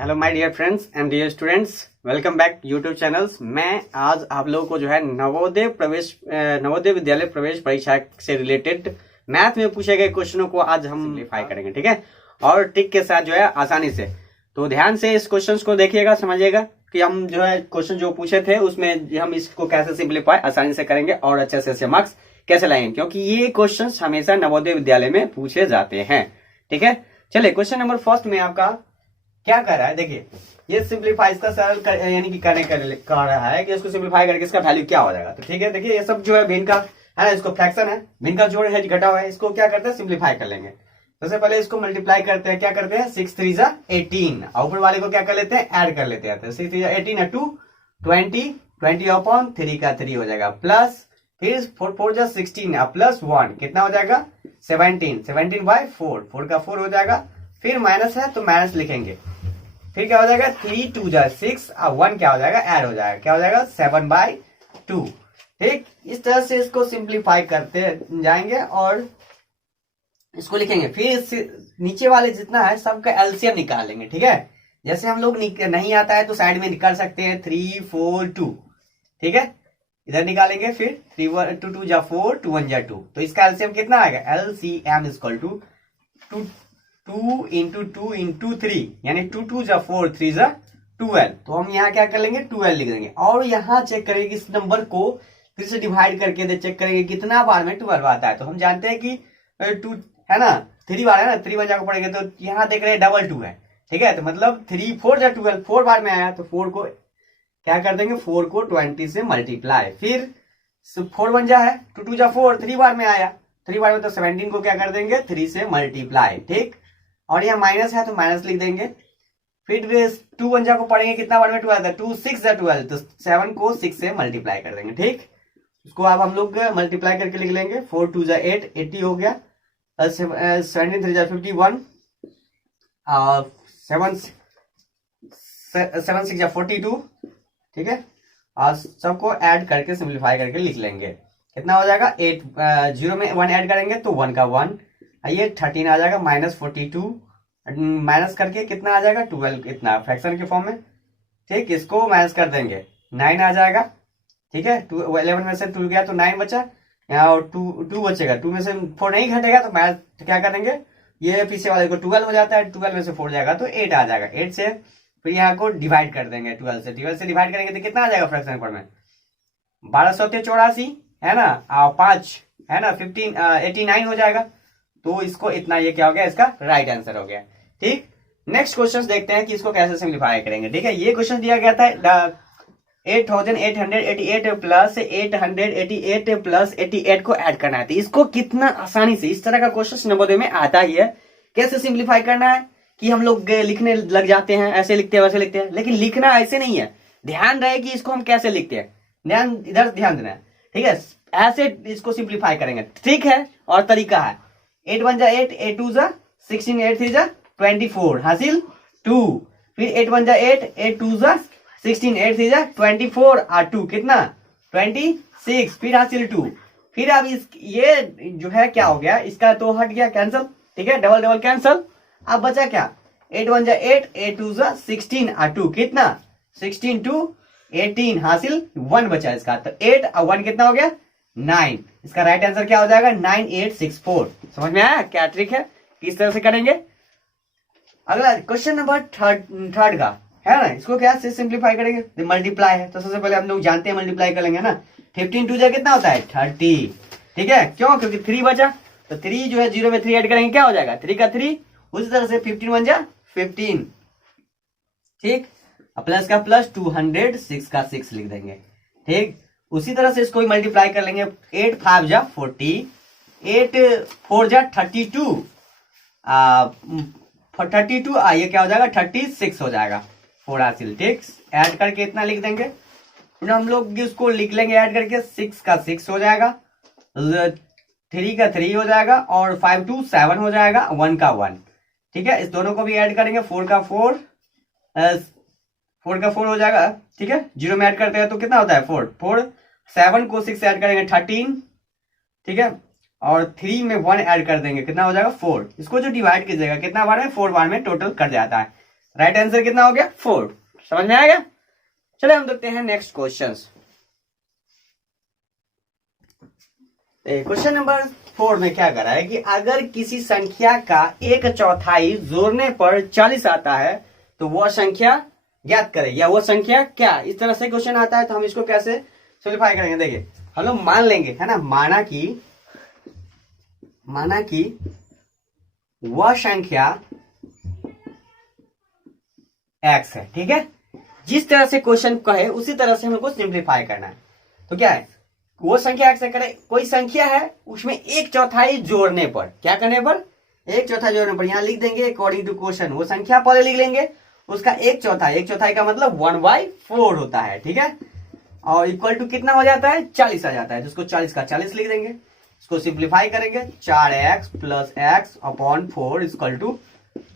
Hello my dear friends and dear students, welcome back YouTube channels. मैं आज आप लोगों को जो है नवोदय विद्यालय प्रवेश परीक्षा से रिलेटेड मैथ में पूछे गए क्वेश्चनों को आज हम सिंप्लीफाई करेंगे, ठीक है, और ट्रिक के साथ जो है आसानी से। तो ध्यान से इस क्वेश्चन को देखिएगा, समझिएगा कि हम जो है क्वेश्चन जो पूछे थे उसमें हम इसको कैसे सिंप्लीफाई आसानी से करेंगे और अच्छे से मार्क्स कैसे लाएंगे, क्योंकि ये क्वेश्चन हमेशा नवोदय विद्यालय में पूछे जाते हैं, ठीक है। चलिए क्वेश्चन नंबर फर्स्ट में आपका क्या कर रहा है, देखिए ये सिंप्लीफाई इसका सरल यानी कि करने कर रहा है कि इसको सिंप्लीफाई करके इसका वैल्यू क्या हो जाएगा। तो ठीक है, देखिए ये सब जो है भिन्न का है ना, इसको फ्रैक्शन है, भिन्न का जोड़ है, घटा हुआ है, इसको क्या करते हैं सिंप्लीफाई कर लेंगे। सबसे पहले इसको मल्टीप्लाई करते हैं, क्या करते हैं 6 3 जा 18, और ऊपर वाले को क्या कर लेते हैं ऐड कर लेते हैं। 6 3 जा 18 2 20 20 अपॉन 3 का 3 हो जाएगा, प्लस फिर 4 4 जा 16 प्लस 1 कितना हो जाएगा 17 17 बाय 4 4 का 4 हो जाएगा, फिर माइनस है तो माइनस लिखेंगे, फिर क्या हो जाएगा 3 2 जा 6 और 1 क्या हो जाएगा ऐड हो जाएगा, क्या हो जाएगा 7 बाय 2। ठीक, इस तरह से इसको सिंप्लीफाई करते जाएंगे और इसको लिखेंगे। फिर नीचे वाले जितना है सबका एलसीएम निकाल लेंगे, ठीक है। जैसे हम लोग नहीं आता है तो साइड में निकाल सकते हैं 3 4 2, ठीक है, इधर निकालेंगे। फिर 3 2 2 जा 4 2 1 जा 2, तो इसका एलसीएम कितना आएगा LCM equal to 2 into 2 into 3 यानी 2 2 जा 4 3 जा 12। तो हम यहाँ क्या कर लेंगे 12 लिख देंगे, और यहाँ चेक करेंगे इस नंबर को फिर से डिवाइड करके चेक करेंगे कितना बार में 12 आता है। तो हम जानते हैं कि 2 है ना, 3 बार है ना, 3 बजा को पड़ेगा, तो यहाँ देख रहे हैं डबल 2 है, ठीक है। तो मतलब 3 4 जा 12 4 बार में आया, तो 4 को क्या कर देंगे 4 को 20 से मल्टीप्लाई, फिर 4 1 जा है 2 2 जा 4 3 बार में आया, 3 बार में तो 17 को क्या कर देंगे 3 से मल्टीप्लाई, ठीक। और यहाँ माइनस है तो माइनस लिख देंगे, फिर 2 1 जा को पढ़ेंगे कितना बार में 12 था 2 6 जा 12, तो 7 को 6 से मल्टीप्लाई कर देंगे, ठीक। उसको अब हम लोग मल्टीप्लाई करके लिख लेंगे 4 2 जा 8 80 हो गया, 17 3 जा 51, 7 6 जा 42, ठीक है। और सबको ऐड करके सिंप्लीफाई करके लिख लेंगे, कितना हो जाएगा 8 0 में 1 ऐड करेंगे तो 1 का 1, ये 13 आ जाएगा माइनस 42, माइनस करके कितना आ जाएगा 12, इतना फ्रैक्शन के फॉर्म में, ठीक। इसको माइनस कर देंगे 9 आ जाएगा, ठीक है। 11 में से 2 गया तो 9 बचा, और 2 बचेगा, 2 में से 4 नहीं घटेगा तो माइनस क्या करेंगे, ये पीछे वाले को 12 हो जाता है, 12 में से 4 जाएगा तो 8 आ जाएगा, 8 से फिर यहाँ को डिवाइड कर देंगे 12 से डिवाइड करेंगे तो कितना आ जाएगा फ्रैक्शन फॉर्म में 1284 है ना, और 5 है ना 89 हो जाएगा। तो इसको इतना, ये क्या हो गया इसका राइट आंसर हो गया, ठीक। नेक्स्ट क्वेश्चन देखते हैं कि इसको कैसे सिंप्लीफाई करेंगे, ठीक है। ये क्वेश्चन दिया गया था 8888 प्लस 888 प्लस 88 को ऐड करना है, तो इसको कितना आसानी से, इस तरह का क्वेश्चन नवोदय में आता ही है, कैसे सिंप्लीफाई करना है कि हम लोग लिखने लग जाते हैं, ऐसे लिखते हैं वैसे लिखते हैं, लेकिन लिखना ऐसे नहीं है, ध्यान रहे कि इसको हम कैसे लिखते हैं, ध्यान इधर ध्यान देना है, ठीक है। ऐसे इसको सिंप्लीफाई करेंगे, ठीक है, और तरीका है 8 1 जा 8 8 2 जा 16 8 3 जा 24 हासिल 2, फिर 8 1 जा 8 8 2 जा 16 8 3 जा 24 और 2 कितना 26, फिर हासिल 2, फिर अब ये जो है क्या हो गया इसका तो हट गया कैंसल, ठीक है, डबल डबल कैंसल। अब बचा क्या 8 1 जा 8 8 2 जा 16 और 2 कितना 16 2 18 हासिल 1 बचा इसका, तो 8 और 1 कितना हो गया 9, इसका राइट आंसर क्या हो जाएगा 9864। समझ में आया क्या ट्रिक है, किस तरह से करेंगे। अगला क्वेश्चन नंबर थर्ड का है ना, इसको क्या से सिंप्लीफाई करेंगे, मल्टीप्लाई है, तो सबसे पहले हम लोग जानते हैं मल्टीप्लाई कर लेंगे ना, 15 2 जा कितना होता है 30, ठीक है, क्यों क्योंकि 3 बचा, तो 3 जो है 0 में 3 ऐड करेंगे क्या हो जाएगा 3 का 3, उसी तरह से 15 1 जा 15, ठीक, प्लस का प्लस 200 6 का 6 लिख देंगे, ठीक। उसी तरह से इसको मल्टीप्लाई कर लेंगे 8 5 जा 40, 8 4 जा 32, 32 ये क्या हो जाएगा 36 हो जाएगा 4 हासिल, ठीक। ऐड करके इतना लिख देंगे, फिर हम लोग इसको लिख लेंगे ऐड करके 6 का 6 हो जाएगा, 3 का 3 हो जाएगा, और 5 2 7 हो जाएगा, 1 का 1, ठीक है। इस दोनों को भी ऐड करेंगे 4 का 4 हो जाएगा, ठीक है, 0 में ऐड करते हैं तो कितना होता है 4 4, 7 को 6 ऐड करेंगे 13, ठीक है, और 3 में 1 ऐड कर देंगे कितना हो जाएगा 4, इसको जो डिवाइड कीजिएगा कितना बार में 4 बार में टोटल कर जाता है, राइट आंसर कितना हो गया 4। समझ में आ गया। चलिए हम देखते हैं नेक्स्ट क्वेश्चन। क्वेश्चन नंबर 4 में क्या करा है कि अगर किसी संख्या का 1/4 जोड़ने पर 40 आता है तो वह संख्या ज्ञात करें, या वह संख्या क्या। इस तरह से क्वेश्चन आता है तो हम इसको कैसे सिंप्लीफाई करेंगे। देखिए हम लोग मान लेंगे, है ना, माना कि वह संख्या x है, ठीक है। जिस तरह से क्वेश्चन कहे उसी तरह से हमको सिंप्लीफाई करना है। तो क्या है, वो संख्या x है, करे कोई संख्या है उसमें 1/4 जोड़ने पर, क्या करने पर 1/4 जोड़ने पर, यहां लिख देंगे अकॉर्डिंग टू क्वेश्चन। वो संख्या पहले लिख लेंगे, उसका 1/4 का मतलब 1/4 होता है, ठीक है। और इक्वल टू कितना हो जाता है 40 आ जाता है, जिसको 40 का 40 लिख देंगे। इसको सिंप्लीफाई करेंगे 4x plus x upon 4 equal to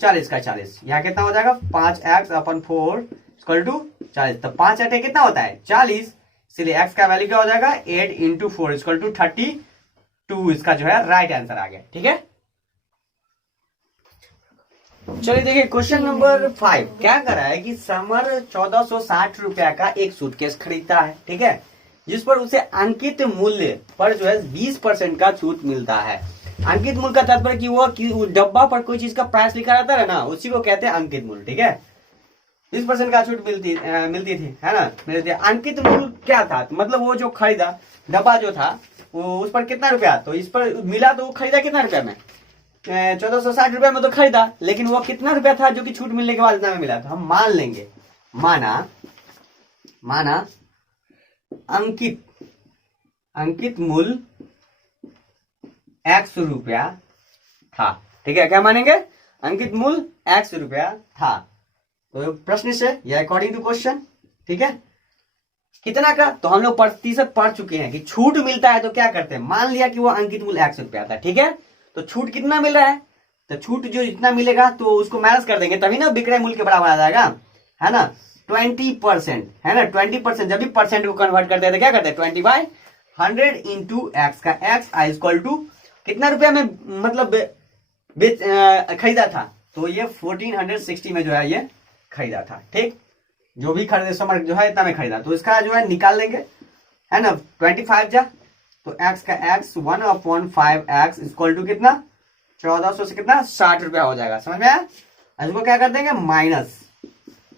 40 का 40। यहाँ कितना हो जाएगा 5x अपॉन 4 इक्वल टू 40। तो 5 8 कितना होता है 40, इसलिए x का वैल्यू क्या हो जाएगा 8 इंटू 4 इक्वल टू 32। इसका जो है राइट आंसर आ गया, ठीक है। चलिए देखिए क्वेश्चन नंबर 5 क्या कर रहा है कि समर 1460 रुपया का एक सूटकेस खरीदता है, ठीक है, जिस पर उसे अंकित मूल्य पर जो है 20% का छूट मिलता है। अंकित मूल्य का तात्पर्य कि वो डब्बा पर कोई चीज का प्राइस लिखा रहता है ना, उसी को कहते हैं अंकित मूल्य, ठीक है। 20% का छूट मिलती थी, है ना, मिलती है। अंकित मूल्य क्या था, मतलब वो जो खरीदा डब्बा जो था वो उस पर कितना रुपया, तो इस पर मिला तो वो खरीदा कितना रुपया में 1460 रुपया में तो खरीदा, लेकिन वो कितना रुपया था जो कि छूट मिलने के बाद इतना में मिला। तो हम मान लेंगे, माना अंकित मूल्य x रुपया था, ठीक है। क्या मानेंगे अंकित मूल्य x रुपया था। तो प्रश्न से या अकॉर्डिंग टू क्वेश्चन, ठीक है। कितना का, तो हम लोग प्रतिशत पढ़ चुके हैं कि छूट मिलता है तो क्या करते हैं, मान लिया कि वो अंकित मूल्य x रुपया था, ठीक है। तो छूट कितना मिल रहा है, तो छूट जो जितना मिलेगा तो उसको माइनस कर देंगे, तभी ना विक्रय मूल्य के बराबर आ जाएगा, है ना। 20%, है ना, 20%। जब भी परसेंट को कन्वर्ट करते हैं तो क्या करते हैं 20/100 इंटू एक्स का x इक्वल टू कितना रुपया में मतलब खरीदा था, तो ये 1460 में जो है ये खरीदा था, ठीक। जो भी खरीदे समर जो है इतना में खरीदा, तो इसका जो है निकाल लेंगे, है ना। 25 जा तो x का x 1/5x इक्वल टू कितना 1400 से कितना 60 रुपया हो जाएगा। समझ में आया। इसको क्या कर देंगे माइनस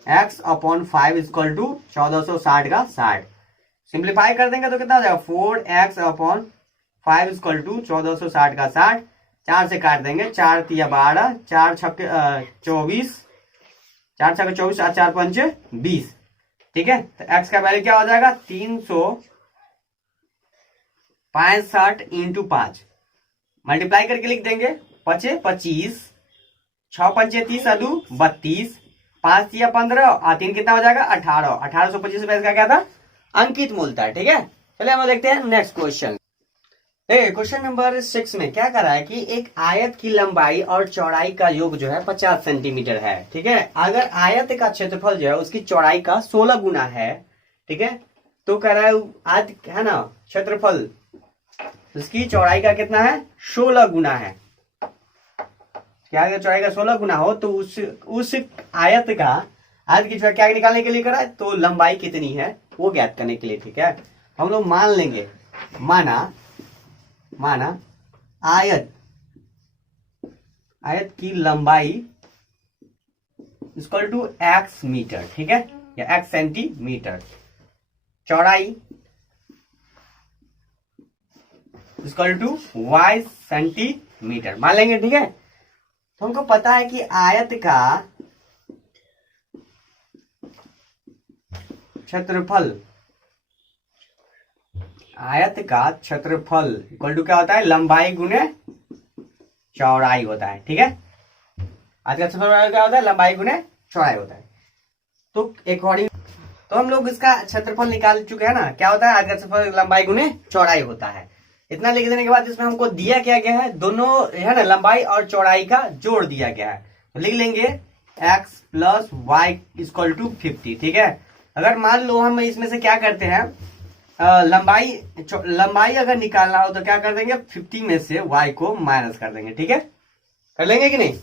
x/5 इक्वल टू 1460 का 60। सिंप्लीफाई कर देंगे तो कितना हो जाएगा 4x/5 इक्वल टू 1460 का 60। 4 से काट देंगे, 4 तिया 12, 4 छक्के 24, 4 छक्के 24 और 4 पंचे 20, ठीक है। तो x का वैल्यू क्या हो जाएगा 365 इंटू 5 मल्टीप्लाई करके लिख देंगे, 5 25, 6 पंचे 30 अदू 32, 5 तिया 15 और 3 कितना हो जाएगा 18। 1825 रुपए का क्या था अंकित मूल्य था, ठीक है। चलिए हम देखते हैं नेक्स्ट क्वेश्चन। क्वेश्चन नंबर 6 में क्या कर रहा है कि एक आयत की लंबाई और चौड़ाई का योग जो है 50 सेंटीमीटर है, ठीक है। अगर आयत का क्षेत्रफल जो है उसकी चौड़ाई का 16 गुना है, ठीक है, तो कह रहा है आज, है ना, क्षेत्रफल उसकी चौड़ाई का कितना है 16 गुना है। क्या चौड़ाई का 16 गुना हो तो उस आयत का आयत की क्या निकालने के लिए करा है, तो लंबाई कितनी है वो ज्ञात करने के लिए, ठीक है। हम लोग मान लेंगे, माना आयत की लंबाई इक्वल टू x मीटर, ठीक है, या x सेंटीमीटर, चौड़ाई इक्वल टू y सेंटीमीटर मान लेंगे, ठीक है। तो हमको पता है कि आयत का क्षेत्रफल इक्वल टू क्या होता है लंबाई गुने चौड़ाई होता है, ठीक है। आयत का क्षेत्रफल क्या होता है लंबाई गुने चौड़ाई होता है। तो अकॉर्डिंग तो हम लोग इसका क्षेत्रफल निकाल चुके हैं ना, क्या होता है आयत का क्षेत्रफल लंबाई गुने चौड़ाई होता है। इतना लिख देने के बाद इसमें हमको दिया क्या गया है, दोनों है ना लंबाई और चौड़ाई का जोड़ दिया गया है, तो लिख लेंगे x plus y equal to 50, ठीक है। अगर मान लो हम इसमें से क्या करते हैं लंबाई अगर निकालना हो तो क्या कर देंगे 50 में से y को माइनस कर देंगे, ठीक है। कर लेंगे कि नहीं,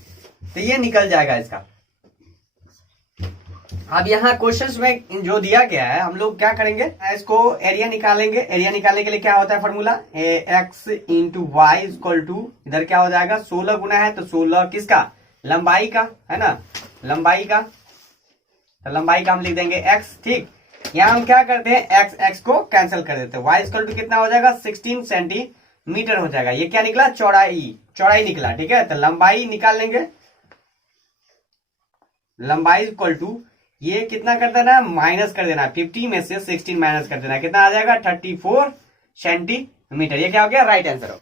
तो ये निकल जाएगा इसका अब यहाँ क्वेश्चंस में जो दिया गया है हम लोग क्या करेंगे, इसको एरिया निकालेंगे। एरिया निकालने के लिए क्या होता है formula, x into y equal to, इधर क्या हो जाएगा 16 गुना है तो 16 किसका, लंबाई का, है ना, लंबाई का, तो लंबाई का हम लिख देंगे एक्स। ठीक, यहाँ हम क्या करते हैं एक्स एक्स को कैंसिल कर देते हैं, वाई इक्वल टू कितना हो जाएगा 16 सेंटीमीटर हो जाएगा। ये क्या निकला, चौड़ाई, चौड़ाई निकला। ठीक है, तो लंबाई निकाल लेंगे, लंबाई इक्वल टू ये कितना कर देना है, माइनस कर देना है, 50 में से 16 माइनस कर देना है, कितना आ जाएगा 34 सेंटीमीटर। ये क्या हो गया, राइट आंसर हो।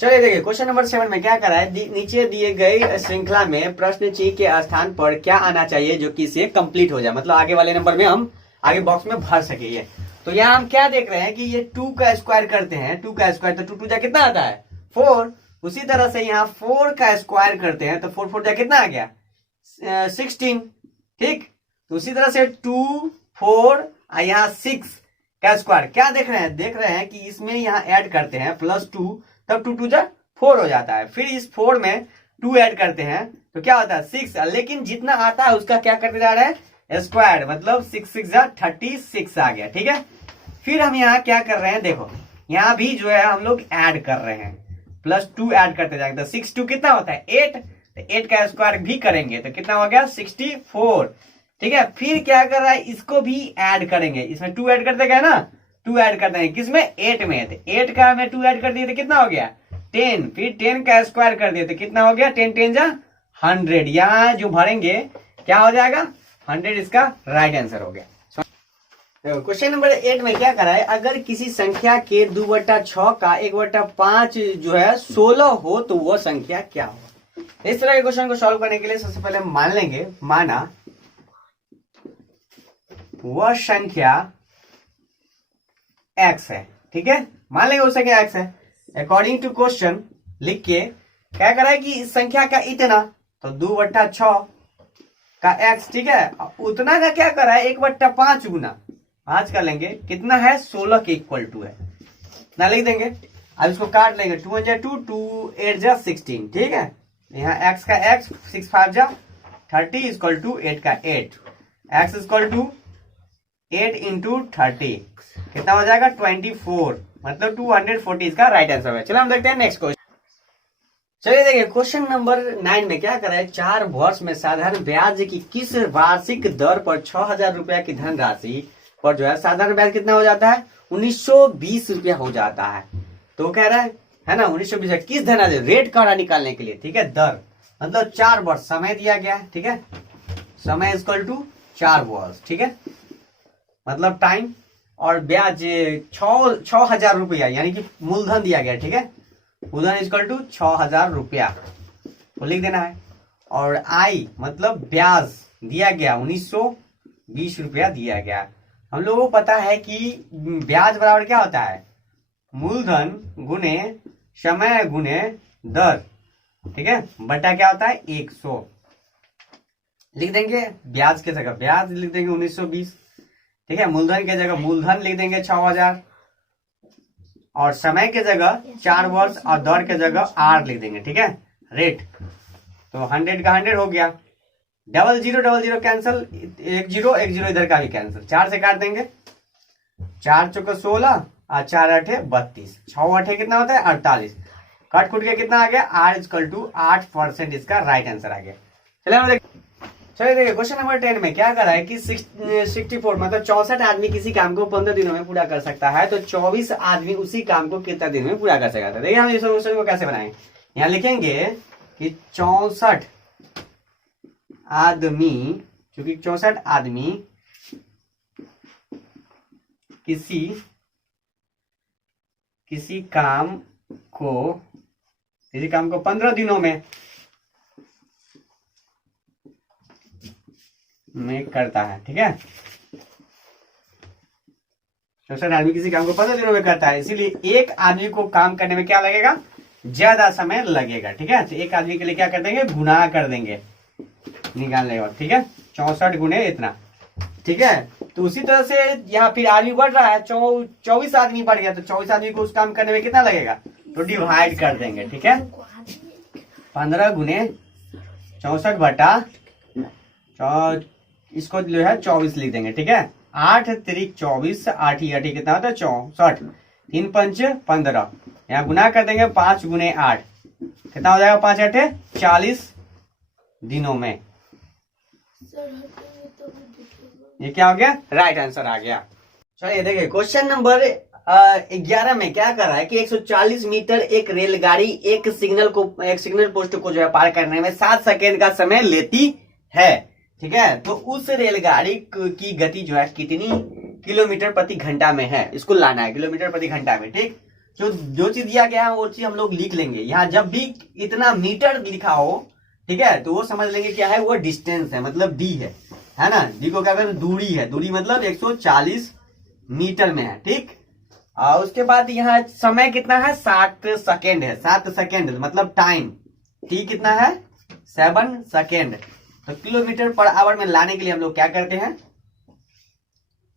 चलिए देखिए क्वेश्चन नंबर 7 में क्या करा है, नीचे दिए गए श्रृंखला में प्रश्न ची के स्थान पर क्या आना चाहिए जो कि इसे कंप्लीट हो जाए, मतलब आगे वाले नंबर में हम आगे बॉक्स में भर सके। ये तो यहाँ हम क्या देख रहे हैं कि ये 2 का स्क्वायर करते हैं, 2 का स्क्वायर तो 2 2 जा कितना आता है 4। उसी तरह से यहाँ 4 का स्क्वायर करते हैं तो 4 4 जा कितना आ गया 16। ठीक, तो उसी तरह से 2 4 यहाँ 6 का स्क्वायर क्या देख रहे हैं, देख रहे हैं कि इसमें यहाँ ऐड करते हैं +2, तब 2 2 जा 4 हो जाता है। फिर इस 4 में 2 ऐड करते हैं तो क्या होता है 6, लेकिन जितना आता है उसका क्या करते जा रहे हैं स्क्वायर, मतलब 6 6 जा 36 आ गया। ठीक है, फिर हम यहाँ क्या कर रहे हैं, देखो यहाँ भी जो है हम लोग ऐड कर रहे हैं, +2 ऐड करते जाएंगे तो 6 2 कितना होता है 8, तो 8 का स्क्वायर भी करेंगे तो कितना हो गया 64। ठीक है, फिर क्या कर रहा है, इसको भी ऐड करेंगे, इसमें 2 ऐड करते गए ना, 2 ऐड करते हैं किसमें 8 में, तो 8 का में 2 ऐड कर दिए तो कितना हो गया 10, फिर 10 का स्क्वायर कर दिए तो कितना हो गया 10 10 जा 100। यहाँ जो भरेंगे क्या हो जाएगा 100, इसका राइट आंसर हो गया। क्वेश्चन नंबर 8 में क्या करा है, अगर किसी संख्या के 2/6 का 1/5 जो है 16 हो तो वह संख्या क्या हो। इस तरह के क्वेश्चन को सॉल्व करने के लिए सबसे पहले हम मान लेंगे, माना वह संख्या x है। ठीक है, मान लेंगे वो संख्या x है, अकॉर्डिंग टू क्वेश्चन लिख के क्या करा है कि इस संख्या का इतना, तो 2/6 का x, ठीक है, उतना का क्या करा है 1/5 गुना 5 कर लेंगे, कितना है 16 के इक्वल टू है, इतना लिख देंगे। अब इसको काट लेंगे, 2 1 जा 2, 2 8 जा 16। ठीक है, यहाँ x का x 6 5 जा 30 इक्वल टू 8 का 8, x इक्वल टू 8 इंटू 30 कितना हो जाएगा 24, मतलब 240 इसका राइट आंसर है। चलो हम देखते हैं नेक्स्ट क्वेश्चन। चलिए देखिए क्वेश्चन नंबर 9 में क्या करा है, 4 वर्ष में साधारण ब्याज की किस वार्षिक दर पर 6000 रुपया की धनराशि पर जो है साधारण ब्याज कितना हो जाता है 1920 रुपया हो जाता है। तो कह रहा है ना 1920 किस धनराशि, रेट का निकालने के लिए। ठीक है, दर मतलब 4 वर्ष समय दिया गया है। ठीक है, समय इक्वल टू 4 वर्ष। ठीक है, मतलब टाइम, और ब्याज 6000 रुपया यानी कि मूलधन दिया गया। ठीक है, मूलधन इक्वल टू 6000 रुपया तो लिख देना है, और आई मतलब ब्याज दिया गया 1920 रुपया दिया गया। हम लोगों को पता है कि ब्याज बराबर क्या होता है, मूलधन गुने समय गुने दर। ठीक है, बटा क्या होता है 100, लिख देंगे ब्याज के जगह ब्याज लिख देंगे 1920। ठीक है, मूलधन के जगह मूलधन लिख देंगे 6000, और समय के जगह 4 वर्ष, और दर के जगह R लिख देंगे। ठीक है, रेट तो 100 का 100 हो गया, 0000 कैंसिल, 10 इधर का भी कैंसिल, 4 से काट देंगे, 4 चौके 16 और 4 8 32, 6 8 कितना होता है 48, कट खुट के कितना आ गया R इक्वल टू 8% इसका राइट आंसर आ गया। चलिए देखिए क्वेश्चन नंबर 10 में क्या करा है कि 64 मतलब 64 आदमी किसी काम को 15 दिनों में पूरा कर सकता है, तो 24 आदमी उसी काम को कितना दिन में पूरा कर सकता है। देखिए हम इस क्वेश्चन को कैसे बनाएंगे, यहाँ लिखेंगे कि 64 आदमी, क्योंकि 64 आदमी किसी काम को 15 दिनों में करता है। ठीक है, 64 आदमी किसी काम को 15 दिनों में करता है, इसीलिए एक आदमी को काम करने में क्या लगेगा ज्यादा समय लगेगा। ठीक है, तो एक आदमी के लिए क्या कर देंगे गुना कर देंगे, निकाल लेगा। ठीक है, 64 गुने इतना। ठीक है, तो उसी तरह से यहाँ फिर आदमी बढ़ रहा है, 24 आदमी बढ़ गया, तो 24 आदमी को उस काम करने में कितना लगेगा, तो डिवाइड कर देंगे। ठीक है, 15 गुने 64 बटा इसको जो है 24 लिख देंगे, ठीक है। 8 त्रिक 24, 8 ही 8 कितना होता है 64, 3 पंच 15, यहाँ गुना कर देंगे 5 गुने 8, कितना हो जाएगा 5 8 40 दिनों में। ये क्या हो गया, राइट आंसर आ गया। चलिए देखिए क्वेश्चन नंबर 11 में क्या कर रहा है कि 140 मीटर एक रेलगाड़ी एक सिग्नल पोस्ट को जो है पार करने में 7 सेकेंड का समय लेती है, ठीक है। तो उस रेलगाड़ी की गति जो है कितनी किलोमीटर प्रति घंटा में है, इसको लाना है किलोमीटर प्रति घंटा में, ठीक। जो चीज दिया गया है वो चीज हम लोग लिख लेंगे। यहाँ जब भी इतना मीटर लिखा हो, ठीक है, तो वो समझ लेंगे क्या है, वो डिस्टेंस है, मतलब डी है ना। डी को क्या करें, दूरी है, दूरी मतलब 140 मीटर में है, ठीक। और उसके बाद यहाँ समय कितना है, 7 सेकेंड है, 7 सेकेंड मतलब टाइम, टी कितना है 7 सेकेंड। तो किलोमीटर पर आवर में लाने के लिए हम लोग क्या करते हैं,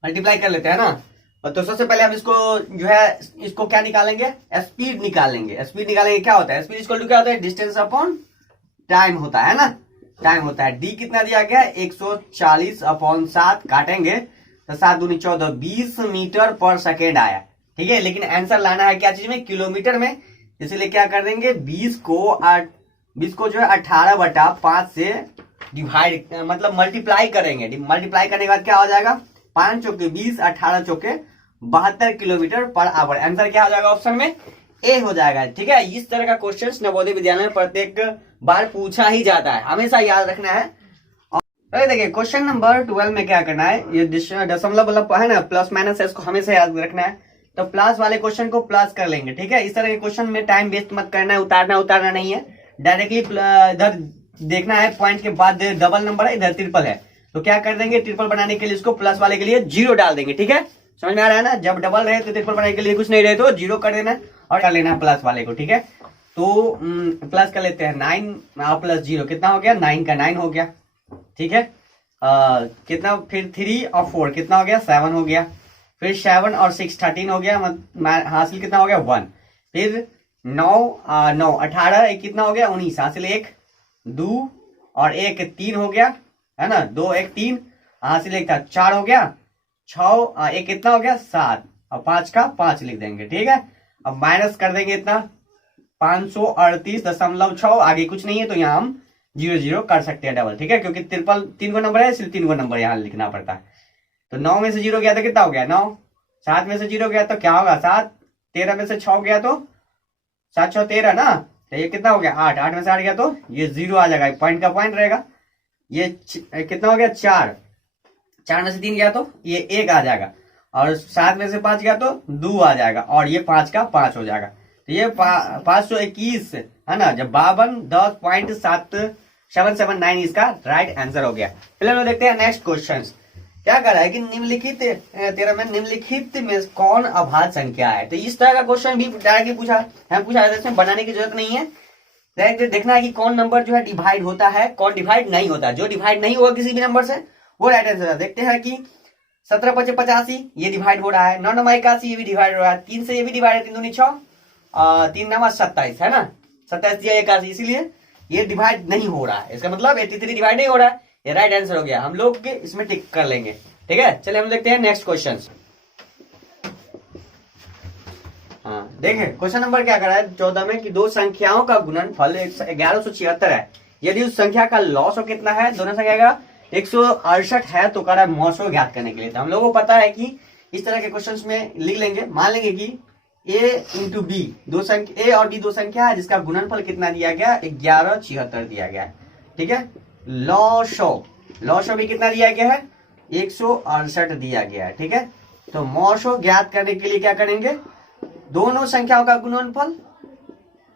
मल्टीप्लाई कर लेते हैं ना। और तो सबसे पहले हम इसको जो है इसको क्या निकालेंगे, स्पीड निकालेंगे। स्पीड निकालेंगे, क्या होता है स्पीड इक्वल टू क्या होता है, डिस्टेंस अपॉन टाइम होता है ना, टाइम होता है। डी कितना दिया गया है 140 अपॉन 7, काटेंगे तो 7 दूनी 14, 20 मीटर पर सेकेंड आया, ठीक है। लेकिन आंसर लाना है क्या चीज में, किलोमीटर में, इसीलिए क्या कर देंगे 20 को जो है 18/5 से डिवाइड मतलब मल्टीप्लाई करेंगे। मल्टीप्लाई करने के बाद क्या हो जाएगा, 5 चौके 20, 18 चौके 72 किलोमीटर पर आवर। आंसर क्या हो जाएगा, ऑप्शन में ए हो जाएगा, ठीक है। इस तरह का क्वेश्चन नवोदय विद्यालय में प्रत्येक बार पूछा ही जाता है, हमेशा याद रखना है। और देखिए क्वेश्चन नंबर 12 में क्या करना है, ये दशमलव मतलब है ना, प्लस माइनस है, इसको हमेशा याद रखना है। तो प्लस वाले क्वेश्चन को प्लस कर लेंगे, ठीक है। इस तरह के क्वेश्चन में टाइम वेस्ट मत करना है, उतारना नहीं है, डायरेक्टली इधर देखना है, पॉइंट के बाद डबल नंबर है, इधर ट्रिपल है, तो क्या कर देंगे, ट्रिपल बनाने के लिए इसको प्लस वाले के लिए 0 डाल देंगे, ठीक है। समझ में आ रहा है ना, जब डबल रहे तो ट्रिपल बनाने के लिए कुछ नहीं रहे तो 0 कर देना और कर लेना प्लस वाले को, ठीक है। तो प्लस कर लेते हैं 9 प्लस 0 कितना हो गया, 9 का 9 हो गया, ठीक है। कितना फिर 3 और 4 कितना हो गया, 7 हो गया। फिर 7 और 6 13 हो गया, हासिल कितना हो गया 1। फिर 9 18 एक कितना हो गया 19, हासिल 1 2 और 1 3 हो गया, है ना, 2 1 3, हासिल 1 था 4 हो गया, 6 एक कितना हो गया 7 और 5 का 5 लिख देंगे, ठीक है। अब माइनस कर देंगे इतना 538.6, आगे कुछ नहीं है तो यहाँ हम 0 कर सकते हैं डबल, ठीक है, क्योंकि ट्रिपल 3 को नंबर है इसलिए 3 को नंबर यहाँ लिखना पड़ता है। तो 9 में से 0 गया तो कितना हो गया 9, 7 में से 0 गया तो क्या होगा 7, 13 में से 6 गया तो 7 6 13 ना, तो ये कितना हो गया 8, 8 में से 8 गया तो ये 0 आ जाएगा, पॉइंट का पॉइंट रहेगा। ये कितना हो गया 4, 4 में से 3 गया तो ये 1 आ जाएगा, और 7 में से 5 गया तो 2 आ जाएगा, और ये 5 का 5 हो जाएगा। तो ये 521 है ना, जब 52.779 इसका राइट आंसर हो गया। पहले हम देखते हैं नेक्स्ट क्वेश्चन क्या कर रहा है कि निम्नलिखित 13 में निम्नलिखित में कौन अभाज्य संख्या है। तो इस तरह का क्वेश्चन भी डायरेक्टली पूछा है, इसमें बनाने की जरूरत नहीं है, डायरेक्ट देखना है कि कौन नंबर जो है डिवाइड होता है, कौन डिवाइड नहीं होता। जो डिवाइड नहीं होगा किसी भी नंबर से वो राइट आंसर है। देखते हैं कि 17 5 85 ये डिवाइड हो रहा है, 9 9 81 ये भी डिवाइड हो रहा है, 3 से ये भी डिवाइड है, 3 दूनी 6 3 9 27 है ना, 27 दिया 81, इसीलिए ये डिवाइड नहीं हो रहा है, इसका मतलब 83 डिवाइड नहीं हो रहा है, ये राइट आंसर हो गया। हम लोग इसमें टिक कर लेंगे, ठीक है। चलिए हम देखते हैं नेक्स्ट क्वेश्चन। हाँ देखिए क्वेश्चन नंबर क्या कर रहा है 14 में कि दो संख्याओं का गुणनफल 1176 है, यदि उस संख्या का लॉस कितना है, दोनों संख्या का 168 है, तो कर रहा है मौसो ज्ञात करने के लिए। तो हम लोगों को पता है कि इस तरह के क्वेश्चंस में लिख लेंगे, मान लेंगे कि a इंटू बी दो संख्या, a और b दो संख्या है जिसका गुणनफल कितना दिया गया 1176 दिया गया है, ठीक है। लॉसो भी कितना दिया गया है 168 दिया गया है, ठीक है। तो मौसो ज्ञात करने के लिए क्या करेंगे, दोनों संख्याओं का गुणनफल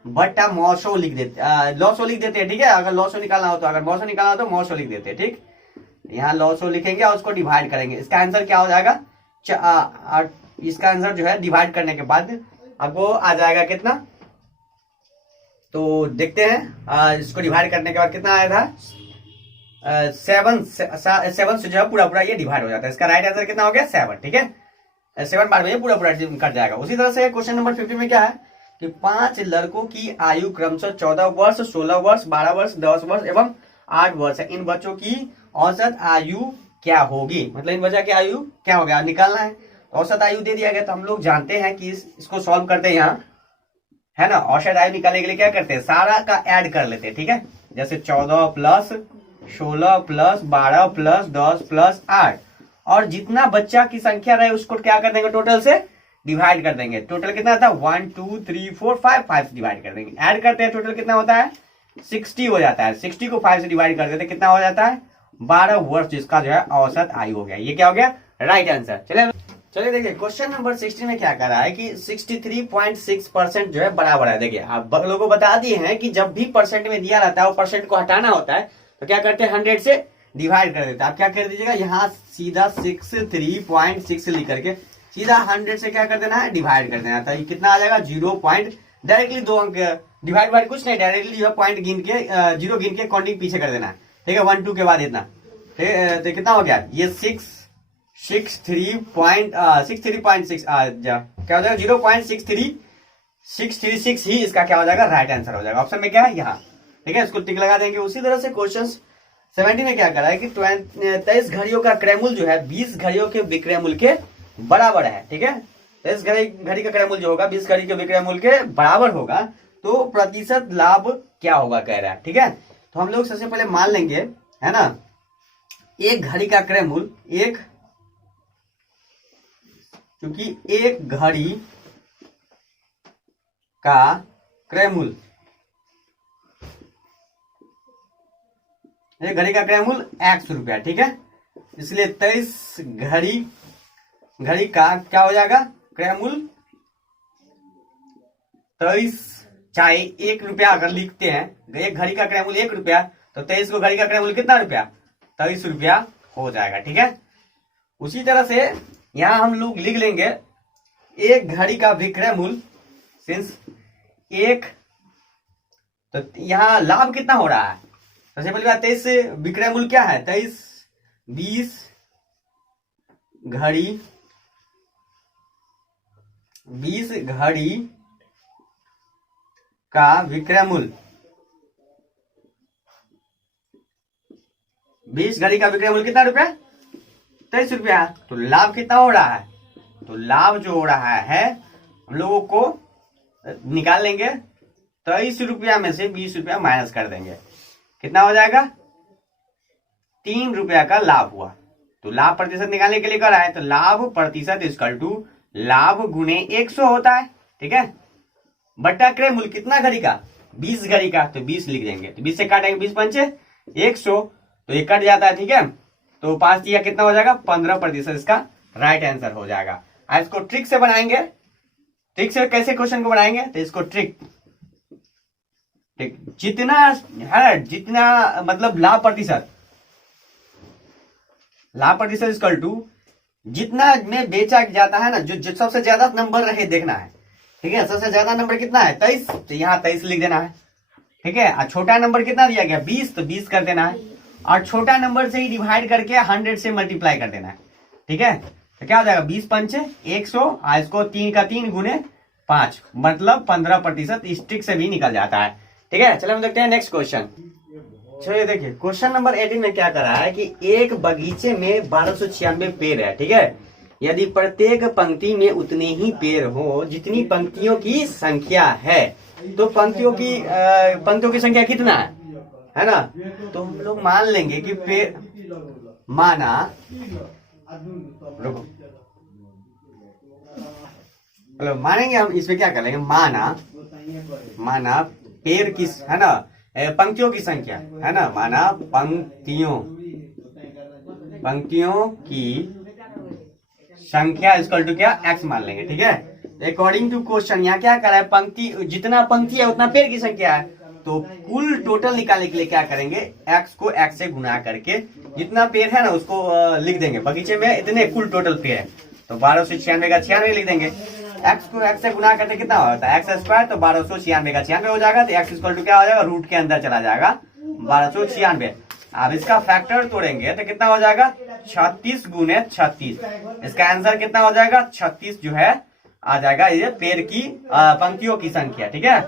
बट्टा मौसो लिख देते, लॉसो लिख देते हैं, ठीक है। अगर लॉसो निकालना हो तो, अगर मौसो निकालना हो तो मौसो लिख देते हैं, ठीक। यहाँ लॉसो लिखेंगे और उसको डिवाइड करेंगे, इसका आंसर क्या हो जाएगा, इसका आंसर जो है डिवाइड करने के बाद आपको आ जाएगा कितना, तो देखते हैं इसको डिवाइड करने के बाद कितना आया था 7 से जो है पूरा ये डिवाइड हो जाता है, इसका राइट आंसर कितना हो गया 7, ठीक है। 7 बार में ये पूरा कट जाएगा। उसी तरह से क्वेश्चन नंबर 50 में क्या है कि 5 लड़कों की आयु क्रमशः 14 वर्ष 16 वर्ष 12 वर्ष 10 वर्ष एवं 8 वर्ष है, इन बच्चों की औसत आयु क्या होगी, मतलब इन बच्चा की आयु क्या हो गया निकालना है। औसत आयु दे दिया गया, तो हम लोग जानते हैं कि इसको सॉल्व करते हैं यहाँ, है ना। औसत आयु निकालने के लिए क्या करते हैं, सारा का ऐड कर लेते हैं, ठीक है। जैसे 14 प्लस 16 प्लस 12 प्लस 10 प्लस 8, और जितना बच्चा की संख्या रहे उसको क्या कर देंगे, टोटल से डिवाइड कर देंगे। टोटल कितना आता है 1 2 3 4 5, 5 से डिवाइड कर देंगे। ऐड करते हैं, टोटल कितना होता है 60 हो जाता है। 60 को 5 से डिवाइड कर देते कितना हो जाता है 12 वर्ष, जिसका जो है औसत आयु हो गया। ये क्या हो गया, राइट आंसर। चलिए देखिए क्वेश्चन नंबर 16 में क्या कर रहा है कि 63.6% जो है बराबर है। देखिए आप लोगों को बता दिए हैं कि जब भी परसेंट में दिया रहता है और परसेंट को हटाना होता है तो क्या करते हैं 100 से डिवाइड कर देते हैं। आप क्या कर दीजिएगा, यहाँ सीधा 63.6 लिख करके सीधा 100 से क्या कर देना है, डिवाइड कर देना था। ये कितना आ जाएगा 0 पॉइंट, डायरेक्टली 2 अंक डिवाइड बाइड कुछ नहीं, डायरेक्टली जो है पॉइंट गिन के 0 गिन के काउंटिंग पीछे कर देना है, ठीक है। 1 2 के बाद इतना, तो कितना हो गया ये 63.6 क्या हो जाएगा 0.63636 ही इसका क्या हो जाएगा, राइट आंसर हो जाएगा। ऑप्शन में क्या है यहाँ, ठीक है। इसको टिक लगा देंगे। उसी तरह से क्वेश्चन 70 में क्या कर रहा है कि 23 घड़ियों का क्रयमूल्य जो है 20 घड़ियों के विक्रय मूल्य के बराबर है, ठीक है। 23 घड़ी का क्रय मूल्य जो होगा 20 घड़ी के विक्रय मूल्य के बराबर होगा, तो प्रतिशत लाभ क्या होगा कह रहा है, ठीक है। तो हम लोग सबसे पहले मान लेंगे, है ना, एक घड़ी का क्रय मूल्य क्योंकि एक घड़ी का क्रय मूल्य, एक घड़ी का क्रय मूल्य x रुपया, ठीक है। इसलिए 23 घड़ी का क्या हो जाएगा क्रय मूल्य 23, चाहे 1 रुपया अगर लिखते हैं, एक घड़ी का क्रय मूल्य 1 रुपया, तो 23 को घड़ी का क्रय मूल्य कितना रुपया 23 रुपया हो जाएगा, ठीक है। उसी तरह से यहां हम लोग लिख लेंगे एक घड़ी का विक्रय मूल्य, सिंस एक, तो यहां लाभ कितना हो रहा है, सबसे पहली बात 23 से विक्रय मूल्य क्या है 23, 20 घड़ी, 20 घड़ी का विक्रय मूल्य, 20 घड़ी का विक्रय मूल्य कितना रुपया 23 रुपया। तो लाभ कितना हो रहा है, तो लाभ जो हो रहा है हम लोगों को निकाल लेंगे, 23 रुपया में से 20 रुपया माइनस कर देंगे, कितना हो जाएगा 3 रुपया का लाभ हुआ। तो लाभ प्रतिशत निकालने के लिए कर रहा है, तो लाभ प्रतिशत इक्वल टू लाभ गुणे 100 होता है, ठीक है। बट्टा क्रय मूल्य कितना घड़ी का 20 घड़ी का, तो 20 लिख देंगे, तो 20 से काटेंगे 20 पंचे 100, तो ये कट जाता है, ठीक है। तो 5 दिया कितना हो जाएगा 15% इसका राइट आंसर हो जाएगा। आज इसको ट्रिक से बनाएंगे। ट्रिक से कैसे क्वेश्चन को बनाएंगे, तो इसको ट्रिक जितना है, जितना मतलब लाभ प्रतिशत इक्वल टू जितना में बेचा जाता है ना, जो सबसे ज्यादा नंबर रहे देखना है, ठीक है। सबसे ज्यादा नंबर कितना है 23, तो यहाँ 23 लिख देना है, ठीक है। और छोटा नंबर कितना दिया गया 20, तो 20 कर देना है, और छोटा नंबर से ही डिवाइड करके 100 से मल्टीप्लाई कर देना है, ठीक है। तो क्या हो जाएगा 20 पंचे 100, इसको 3 का 3 गुने 5, मतलब 15% इस ट्रिक से भी निकल जाता है, ठीक है। चलो हम देखते हैं नेक्स्ट क्वेश्चन। चलिए देखिए क्वेश्चन नंबर 18 में क्या कर रहा है कि एक बगीचे में 1296 पेड़ है, ठीक है। यदि प्रत्येक पंक्ति में उतने ही पेड़ हो जितनी पंक्तियों की संख्या है, तो पंक्तियों की संख्या कितना है ना। तो हम लोग मान लेंगे कि पेड़ माना, रुको हेलो, मानेंगे हम इसमें क्या कर लेंगे, माना पेड़ की, है ना, पंक्तियों की संख्या, है ना, माना पंक्तियों की संख्या इक्वल टू क्या x मान लेंगे, ठीक है। अकॉर्डिंग टू क्वेश्चन यहाँ क्या कर रहा है, पंक्ति जितना पंक्ति है उतना पेड़ की संख्या है, तो कुल टोटल निकालने के लिए क्या करेंगे x को x से गुना करके जितना पेड़ है ना उसको लिख देंगे। बगीचे में इतने कुल टोटल पेड़ है, तो 1296 का 96 लिख देंगे। x को x से गुना करते कितना होता है x स्क्वायर, तो 1296 का 96 हो जाएगा, तो x इक्वल टू क्या हो जाएगा रूट के अंदर चला जाएगा 1296। अब इसका फैक्टर तोड़ेंगे तो कितना हो जाएगा 36 गुने 36, इसका आंसर कितना हो जाएगा 36 जो है आ जाएगा ये पेड़ की पंक्तियों की संख्या, ठीक है।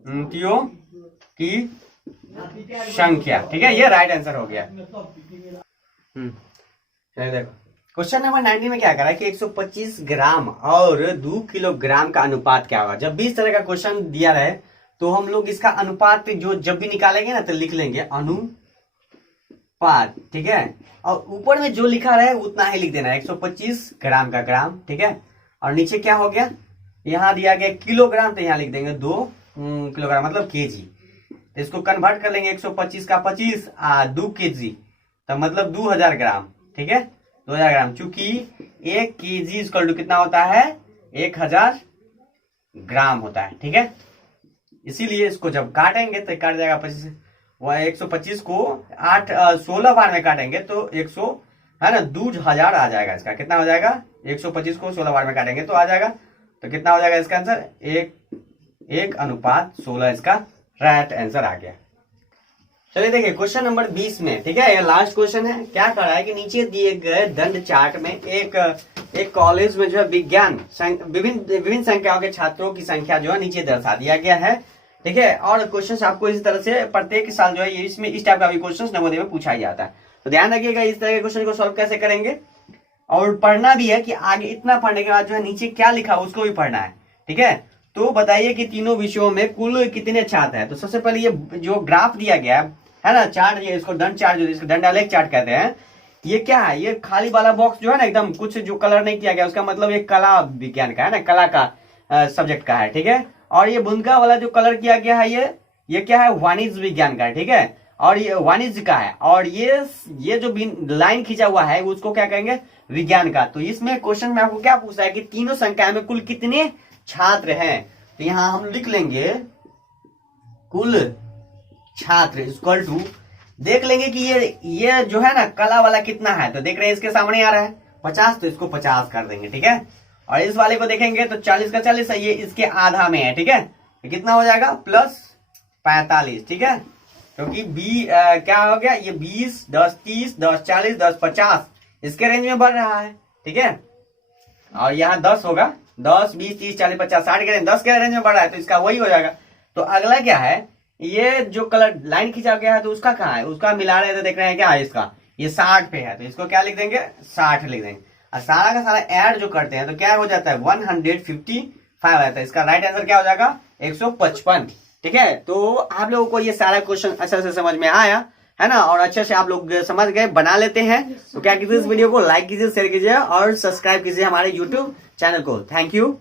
पंक्तियों की संख्या। ठीक है, ये राइट आंसर हो गया। चलिए देखो क्वेश्चन नंबर 90 में क्या करा है कि 125 ग्राम और 2 किलोग्राम का अनुपात क्या होगा। जब भी इस तरह का क्वेश्चन दिया रहे तो हम लोग इसका अनुपात जो जब भी निकालेंगे ना तो लिख लेंगे अनुपात। ठीक है, और ऊपर में जो लिखा रहे उतना ही लिख देना है, 125 ग्राम का ग्राम। ठीक है, और नीचे क्या हो गया, यहाँ दिया गया किलोग्राम तो यहाँ लिख देंगे 2 किलोग्राम मतलब केजी। तो इसको कन्वर्ट कर लेंगे 125 का 25 2 केजी तो मतलब 2000 ग्राम। ठीक है, 2000 ग्राम, चूंकि 1 केजी इक्वल टू कितना होता है 1000 ग्राम होता है। ठीक है, इसीलिए इसको जब काटेंगे तो काट जाएगा 25, वह 125 को 16 बार में काटेंगे तो 100 है ना 2000 आ जाएगा। इसका कितना हो जाएगा, 125 को 16 बार में काटेंगे तो आ जाएगा, तो कितना हो जाएगा इसका आंसर 1:16 इसका राइट आंसर आ गया। चलिए देखिए क्वेश्चन नंबर 20 में। ठीक है, ये लास्ट क्वेश्चन है। क्या कर रहा है कि नीचे दिए गए दंड चार्ट में एक कॉलेज में जो है विज्ञान विभिन्न संख्याओं के छात्रों की संख्या जो है नीचे दर्शा दिया गया है। ठीक है, और क्वेश्चन आपको इसी तरह से प्रत्येक साल जो है इसमें इस टाइप का भी क्वेश्चन नवोदय में पूछा जाता है। तो ध्यान रखिएगा इस तरह के क्वेश्चन को सॉल्व कैसे करेंगे, और पढ़ना भी है कि आगे इतना पढ़ने के बाद जो है नीचे क्या लिखा उसको भी पढ़ना है। ठीक है, तो बताइए कि तीनों विषयों में कुल कितने छात्र हैं। तो सबसे पहले ये जो ग्राफ दिया गया है ना चार्ट, ये इसको दंड चार्ट, जो इसको दंड आलेख चार्ट कहते हैं, ये क्या है, ये खाली वाला बॉक्स जो है ना एकदम कुछ जो कलर नहीं किया गया उसका मतलब ये कला विज्ञान का है ना, कला का सब्जेक्ट का है। ठीक है, और ये बुंदका वाला जो कलर किया गया है ये क्या है, वाणिज्य विज्ञान का है। ठीक है, और ये वाणिज्य का है, और ये जो लाइन खींचा हुआ है उसको क्या कहेंगे, विज्ञान का। तो इसमें क्वेश्चन में आपको क्या पूछा है कि तीनों संख्या में कुल कितने छात्र हैं। तो यहां हम लिख लेंगे कुल छात्र इक्वल टू, देख लेंगे कि ये जो है ना कला वाला कितना है। तो देख रहे हैं इसके सामने आ रहा है 50, तो इसको 50 कर देंगे। ठीक है, और इस वाले को देखेंगे तो 40 का 40 है, ये इसके आधा में है। ठीक है, तो कितना हो जाएगा +45। ठीक है, क्योंकि क्या हो गया, ये 20 10 30 10 40 10 50 इसके रेंज में बढ़ रहा है। ठीक है, और यहाँ 10 होगा, 10 20 30 40 50 60 के रेंज, 10 के रेंज में बढ़ रहा है तो इसका वही हो जाएगा। तो अगला क्या है, ये जो कलर लाइन खींचा गया है तो उसका कहाँ है, उसका मिला रहे तो देख रहे हैं क्या है, इसका ये 60 पे है तो इसको क्या लिख देंगे 60 लिख देंगे। और सारा का सारा ऐड जो करते हैं तो क्या हो जाता है 155 आता है। इसका राइट आंसर क्या हो जाएगा 155। ठीक है, तो आप लोगों को ये सारा क्वेश्चन अच्छे से समझ में आया है ना, और अच्छे से आप लोग समझ गए, बना लेते हैं। तो क्या कीजिए, इस वीडियो को लाइक कीजिए, शेयर कीजिए और सब्सक्राइब कीजिए हमारे यूट्यूब चैनल को। Thank you.